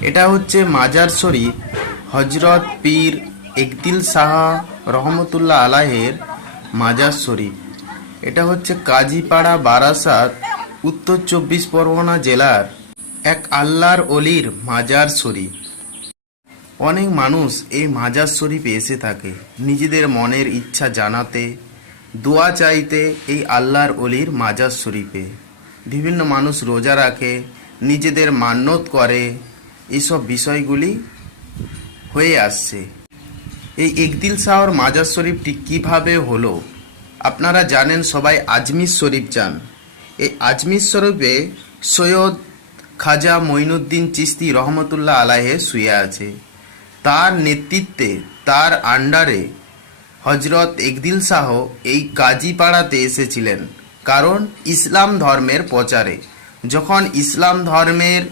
এটা হচ্ছে মাজার শরীফ হজরত পীর একদিল শাহ রহমতুল্লাহ আলাহের মাজার শরীফ। এটা হচ্ছে কাজীপাড়া, বারাসাত, উত্তর 24 পরগনা জেলার এক আল্লাহর অলির মাজার শরীফ। অনেক মানুষ এই মাজার শরীফে এসে থাকে নিজেদের মনের ইচ্ছা জানাতে, দোয়া চাইতে। এই আল্লাহর অলির মাজার শরীফে বিভিন্ন মানুষ রোজা রাখে, নিজেদের মান্যত করে, এইসব বিষয়গুলি হয়ে আসছে। এই একদিল শাহর মাজার শরীফটি কিভাবে হলো আপনারা জানেন, সবাই আজমির শরীফ যান। এই আজমির শরীফে সৈয়দ খাজা মঈনুদ্দিন চিশতি রহমতুল্লাহ আলাহে শুয়ে আছে। তার নেতৃত্বে, তার আন্ডারে হজরত একদিল শাহ এই কাজীপাড়াতে এসেছিলেন, কারণ ইসলাম ধর্মের প্রচারে। যখন ইসলাম ধর্মের